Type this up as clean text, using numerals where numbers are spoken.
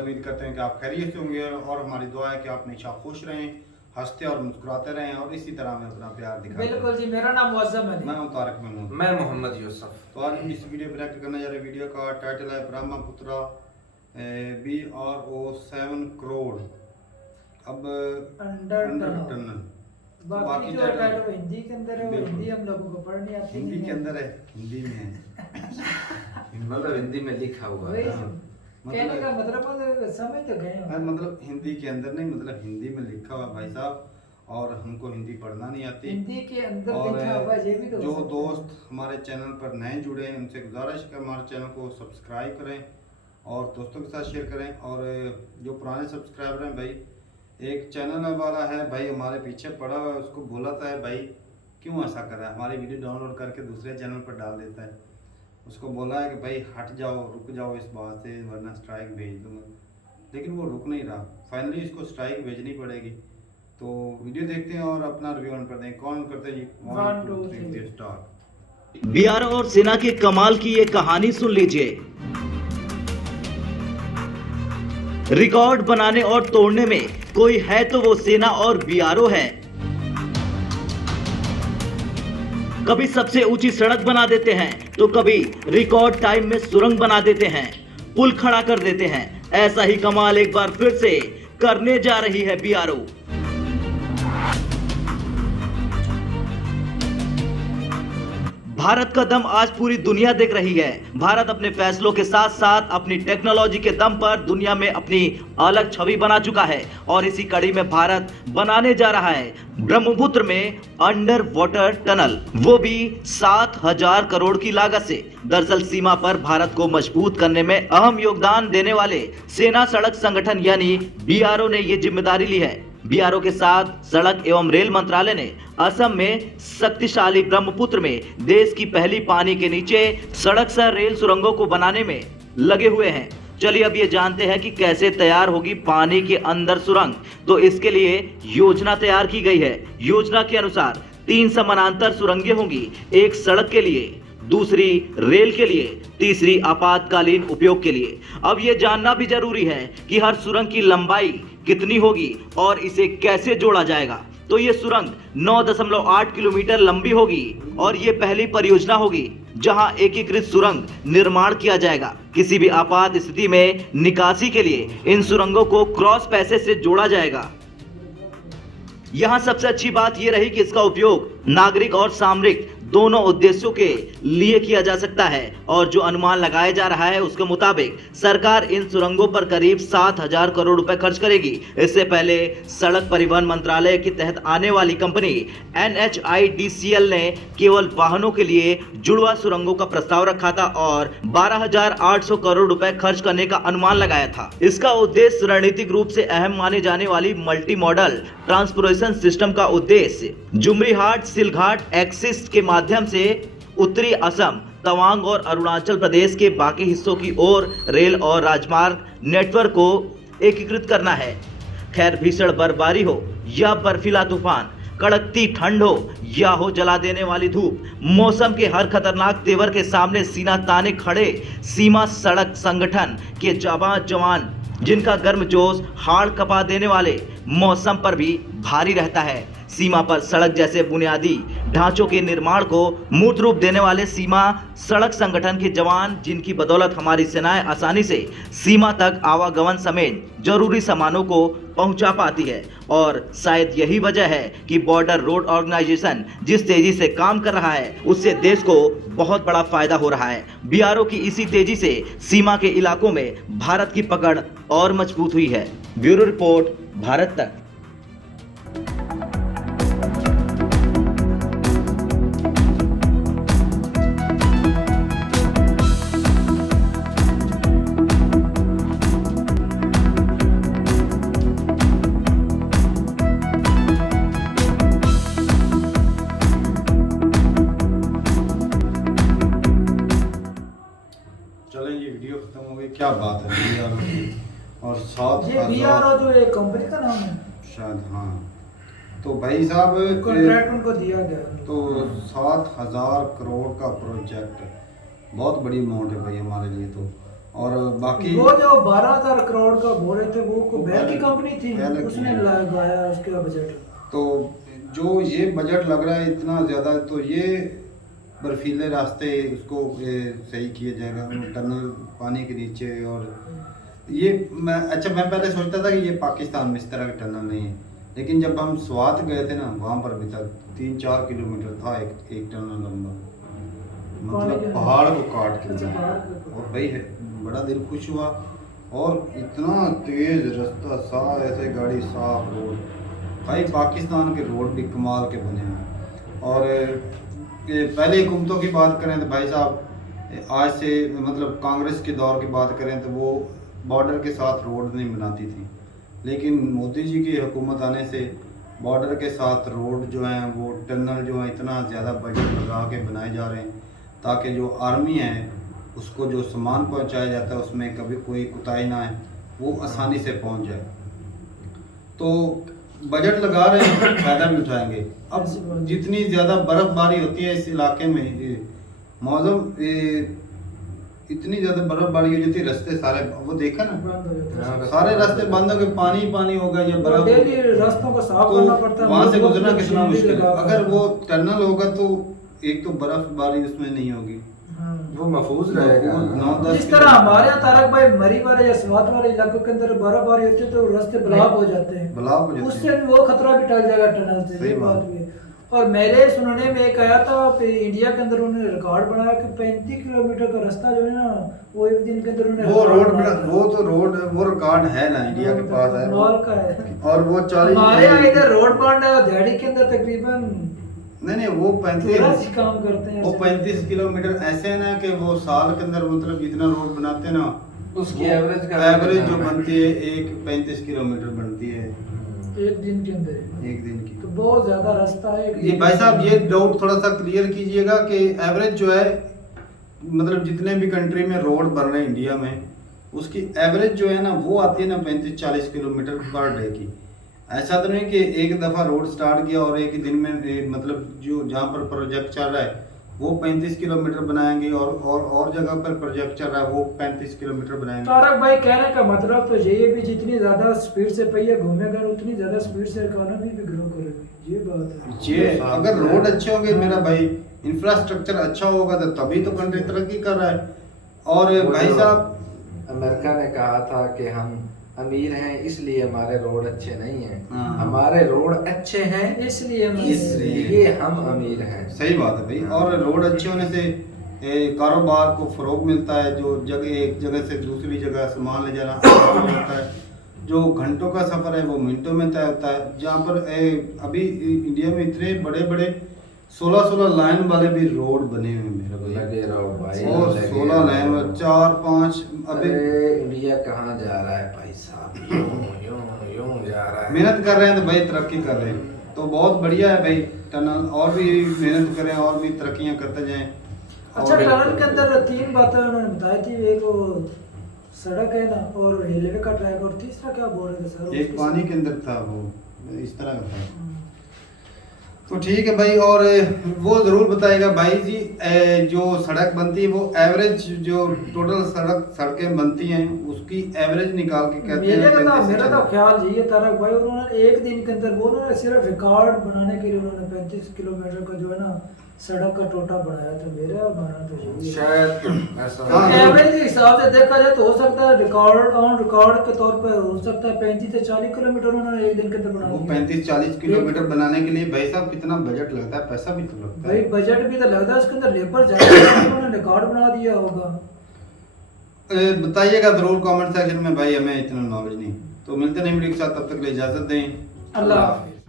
उम्मीद करते हैं कि आप खैरियत से होंगे और हमारी दुआ है कि आप हमेशा खुश रहें, हंसते और मुस्कुराते रहें और इसी तरह में अपना प्यार दिखाते रहें। बिल्कुल जी, मेरा नाम मुअज़्ज़म है। मैं हूं तारक महमूद। मैं मोहम्मद यूसुफ। तो आज हम इस वीडियो पर रिएक्ट करने जा रहे हैं। वीडियो का टाइटल है ब्रह्मपुत्रा BRO 7 करोड़ अब अंडर टनल। बाकी जो टाइटल हिंदी के अंदर है वो हिंदी हम लोगों को पढ़नी आती है। हिंदी के अंदर है, हिंदी में है मतलब हिंदी में लिखा हुआ है। कहने का मतलब समझ तो गए हो। मतलब हिंदी के अंदर नहीं, मतलब हिंदी में लिखा हुआ भाई साहब, और हमको हिंदी पढ़ना नहीं आती। हिंदी के अंदर और लिखा हुआ ये भी तो जो दोस्त हमारे चैनल पर नए जुड़े हैं उनसे गुजारिश है हमारे चैनल को सब्सक्राइब करें और दोस्तों के साथ शेयर करें। और जो पुराने सब्सक्राइबर हैं भाई, एक चैनल वाला है भाई हमारे पीछे पड़ा हुआ है, उसको बोला था है भाई क्यों ऐसा कर रहा है, हमारी वीडियो डाउनलोड करके दूसरे चैनल पर डाल देता है। उसको बोला है कि भाई हट जाओ, रुक जाओ इस बात से, वरना स्ट्राइक भेज दूँगा, लेकिन वो रुक नहीं रहा। फाइनली इसको स्ट्राइक भेजनी पड़ेगी। तो वीडियो देखते हैं और अपना रिव्यू ऑन करते हैं। कौन करते हैं? 1 2 3 स्टार्ट। BRO और सेना के कमाल की ये कहानी सुन लीजिए। रिकॉर्ड बनाने और तोड़ने में कोई है तो वो सेना और BRO है। कभी सबसे ऊंची सड़क बना देते हैं तो कभी रिकॉर्ड टाइम में सुरंग बना देते हैं, पुल खड़ा कर देते हैं। ऐसा ही कमाल एक बार फिर से करने जा रही है BRO। भारत का दम आज पूरी दुनिया देख रही है। भारत अपने फैसलों के साथ साथ अपनी टेक्नोलॉजी के दम पर दुनिया में अपनी अलग छवि बना चुका है और इसी कड़ी में भारत बनाने जा रहा है ब्रह्मपुत्र में अंडर वाटर टनल, वो भी 7,000 करोड़ की लागत से। दरअसल सीमा पर भारत को मजबूत करने में अहम योगदान देने वाले सेना सड़क संगठन यानी BRO ने ये जिम्मेदारी ली है। BRO के साथ सड़क एवं रेल मंत्रालय ने असम में शक्तिशाली ब्रह्मपुत्र में देश की पहली पानी के नीचे सड़क सह रेल सुरंगों को बनाने में लगे हुए हैं। चलिए अब ये जानते हैं कि कैसे तैयार होगी पानी के अंदर सुरंग। तो इसके लिए योजना तैयार की गई है। योजना के अनुसार 3 समानांतर सुरंगें होंगी, एक सड़क के लिए, दूसरी रेल के लिए, तीसरी आपातकालीन उपयोग के लिए। अब ये जानना भी जरूरी है कि हर सुरंग की लंबाई कितनी होगी और इसे कैसे जोड़ा जाएगा। तो ये सुरंग 9.8 किलोमीटर लंबी होगी और ये पहली परियोजना होगी जहां एकीकृत सुरंग निर्माण किया जाएगा। किसी भी आपात स्थिति में निकासी के लिए इन सुरंगों को क्रॉस पैसेज से जोड़ा जाएगा। यहां सबसे अच्छी बात यह रही कि इसका उपयोग नागरिक और सामरिक दोनों उद्देश्यों के लिए किया जा सकता है और जो अनुमान लगाया जा रहा है उसके मुताबिक सरकार इन सुरंगों पर करीब 7,000 करोड़ रुपए खर्च करेगी। इससे पहले सड़क परिवहन मंत्रालय के तहत आने वाली कंपनी NHIDCL ने केवल वाहनों के लिए जुड़वा सुरंगों का प्रस्ताव रखा था और 12,800 करोड़ रुपए खर्च करने का अनुमान लगाया था। इसका उद्देश्य रणनीतिक रूप से अहम माने जाने वाली मल्टी मॉडल ट्रांसपोर्टेशन सिस्टम का उद्देश्य जुमरीहाट सिलघाट एक्सिस के माध्यम से उत्तरी असम, तवांग और अरुणाचल प्रदेश के बाकी हिस्सों की ओर रेल और राजमार्ग नेटवर्क को एकीकृत करना है। खैर भीषण बर्फबारी हो या बर्फीला तूफान, कड़कती ठंड हो या हो जला देने वाली धूप, मौसम के हर खतरनाक तेवर के सामने सीना ताने खड़े सीमा सड़क संगठन के जाबाज जवान, जिनका गर्मजोश हाड़ कपा देने वाले मौसम पर भी भारी रहता है। सीमा पर सड़क जैसे बुनियादी ढांचों के निर्माण को मूर्त रूप देने वाले सीमा सड़क संगठन के जवान, जिनकी बदौलत हमारी सेनाएं आसानी से सीमा तक आवागमन समेत जरूरी सामानों को पहुंचा पाती है। और शायद यही वजह है कि बॉर्डर रोड ऑर्गेनाइजेशन जिस तेजी से काम कर रहा है उससे देश को बहुत बड़ा फायदा हो रहा है। BRO की इसी तेजी से सीमा के इलाकों में भारत की पकड़ और मजबूत हुई है। ब्यूरो रिपोर्ट, भारत तक। वीडियो खत्म हो गई। क्या बात है BRO की। और 7,000 BRO जो एक कंपनी का नाम है शायद, हाँ। तो भाई साहब कॉन्ट्रैक्ट उनको दिया गया। तो 7,000 करोड़ का प्रोजेक्ट बहुत बड़ी अमाउंट है भाई हमारे लिए। तो और बाकी वो जो 12,000 करोड़ का बोल रहे थे वो को बैल की कंपनी थी, पहले उसने की। लगाया उसका बजट। तो जो ये बजट लग रहा है इतना ज़्यादा, तो ये बर्फीले रास्ते उसको सही किया जाएगा, टनल पानी के नीचे। और ये मैं पहले सोचता था कि ये पाकिस्तान में इस तरह का टनल नहीं है, लेकिन जब हम स्वात गए थे ना, वहाँ पर भी तक 3-4 किलोमीटर था एक टनल लंबा, मतलब पहाड़ को काट के। अच्छा, पहाड़ को। और भाई बड़ा दिल खुश हुआ, और इतना तेज रास्ता, साफ ऐसे गाड़ी, साफ रोड। भाई पाकिस्तान के रोड भी कमाल के बने हैं। और ये पहले हुकूमतों की बात करें तो भाई साहब आज से मतलब कांग्रेस के दौर की बात करें तो वो बॉर्डर के साथ रोड नहीं बनाती थी, लेकिन मोदी जी की हुकूमत आने से बॉर्डर के साथ रोड जो हैं वो टनल जो है इतना ज़्यादा बजट लगा के बनाए जा रहे हैं, ताकि जो आर्मी है उसको जो सामान पहुंचाया जाता है उसमें कभी कोई कुताही ना है, वो आसानी से पहुंच जाए। तो बजट लगा रहे हैं, फायदा भी उठाएंगे। अब जितनी ज़्यादा बर्फ़बारी होती है इस इलाके में, मौसम इतनी ज़्यादा बर्फ़बारी हो जाती है, रास्ते सारे वो देखा ना, बंद हो जाता है। सारे रास्ते बंद हो गए, पानी हो गया, ये बर्फ। डेली रास्तों को साफ करना पड़ता तो है, वहाँ से लोग गुजरना कितना मशीनरी मुश्किल है। लगा कर। अगर वो टनल होगा तो एक तो बर्फबारी उसमें नहीं होगी, हाँ। वो महफूज रहेगा। 9-10 जिस तरह हमारे यहाँ तारक भाई मरी वाले या स्वात वाले इलाकों के अंदर बर्फबारी होती है तो रास्ते ब्लॉक हो जाते हैं, ब्लॉक हो जाते उससे हैं। भी वो खतरा भी टल जाएगा टनल से। सही ये बात। बात भी है। और मेरे सुनने में एक आया था इंडिया के अंदर उन्होंने रिकॉर्ड बनाया कि 35 किलोमीटर का रास्ता जो है ना वो एक दिन के अंदर उन्होंने वो रिकॉर्ड रोड बनाया था। वो रिकॉर्ड है ना, इंडिया के पास है वो। कमाल का है। और वो 40 हमारे यहाँ इधर रोड बन रहा है दिहाड़ी के अंदर तकरीबन नहीं वो 35 काम करते हैं। वो 35 किलोमीटर ऐसे है ना कि वो साल के अंदर मतलब जितना रोड बनाते हैं ना, उसकी वो एवरेज का एवरेज जो कितना है? बनती है एक 35 किलोमीटर बनती है एक दिन के अंदर एक दिन की। तो बहुत ज्यादा रास्ता है। ये भाई साहब ये डाउट थोड़ा सा क्लियर कीजिएगा कि एवरेज जो है मतलब जितने भी कंट्री में रोड बन रहे हैं इंडिया में, उसकी एवरेज जो है ना वो आती है ना 35-40 किलोमीटर पर डे की। ऐसा तो नहीं कि एक दफ़ा रोड स्टार्ट किया और एक ही दिन में मतलब जो जहाँ पर प्रोजेक्ट चल रहा है वो 35 किलोमीटर बनाएंगे और जगह पर प्रोजेक्ट चल रहा है वो 35 किलोमीटर बनाएंगे। तारक भाई कहने का मतलब तो यही है भी जितनी ज्यादा स्पीड से पहिया घूमेगा उतनी ज्यादा स्पीड से इकोनॉमी भी ग्रो करेगी। ये बात है। ये अगर रोड अच्छे होंगे मेरा भाई, इंफ्रास्ट्रक्चर अच्छा होगा तो तभी तो कंट्री तरक्की कर रहा है। और भाई साहब अमेरिका ने कहा था कि हम अमीर हैं इसलिए हमारे रोड अच्छे नहीं हैं, हाँ। हमारे रोड अच्छे हैं इसलिए हम अमीर हैं। सही बात है भाई। और रोड अच्छे होने से कारोबार को फरोग मिलता है, जो जगह एक जगह से दूसरी जगह सामान ले जाना आसान होता है, जो घंटों का सफर है वो मिनटों में तय होता है। जहाँ पर अभी इंडिया में इतने बड़े बड़े 16 लाइन वाले भी रोड बने हुए हैं मेरे भाई। लगे रहो भाई, और लगे 16 लाइन रहो। में 4-5 अभी अरे इंडिया कहाँ जा रहा है भाई साहब, यूं जा रहा है। मेहनत कर रहे हैं तो भाई तरक्की कर रहे हैं, तो बहुत बढ़िया है भाई। टनल और भी मेहनत करें और भी तरक्कियां करते जाएं। अच्छा, टनल के अंदर 3 बातें उन्होंने बताई थी, एक वो सड़क है ना और रेलवे का ट्रैक, और तीसरा क्या बोल रहे थे सर? एक पानी के अंदर था वो इस तरह का था। तो ठीक है भाई। और वो ज़रूर बताएगा भाई जी, जो सड़क बनती है वो एवरेज जो टोटल सड़कें बनती हैं उसकी एवरेज निकाल के कहते हैं। मेरा तो ख्याल यही है तारक भाई, उन्होंने एक दिन के अंदर वो उन्होंने सिर्फ रिकॉर्ड बनाने के लिए उन्होंने 35 किलोमीटर का जो है ना सड़क का टोटा बनाया था। मेरा मानना तो यही है। शायद ऐसा हाँ। एवरेज के हिसाब से देखा जाए तो हो सकता है रिकॉर्ड के तौर पर हो सकता है 35 से 40 किलोमीटर उन्होंने एक दिन के अंदर बना वो दिया। 35-40 किलोमीटर बनाने के लिए भाई साहब कितना बजट लगता है, पैसा भी तो लगता भाई है। बजट भी तो लगता है, उसके अंदर लेबर जाएगा उन्होंने रिकॉर्ड बना दिया होगा। बताइएगा जरूर कमेंट सेक्शन में भाई, हमें इतना नॉलेज नहीं। तो मिलते नहीं वीडियो के साथ, तब तक के लिए इजाजत दें। अल्लाह हाफिज़।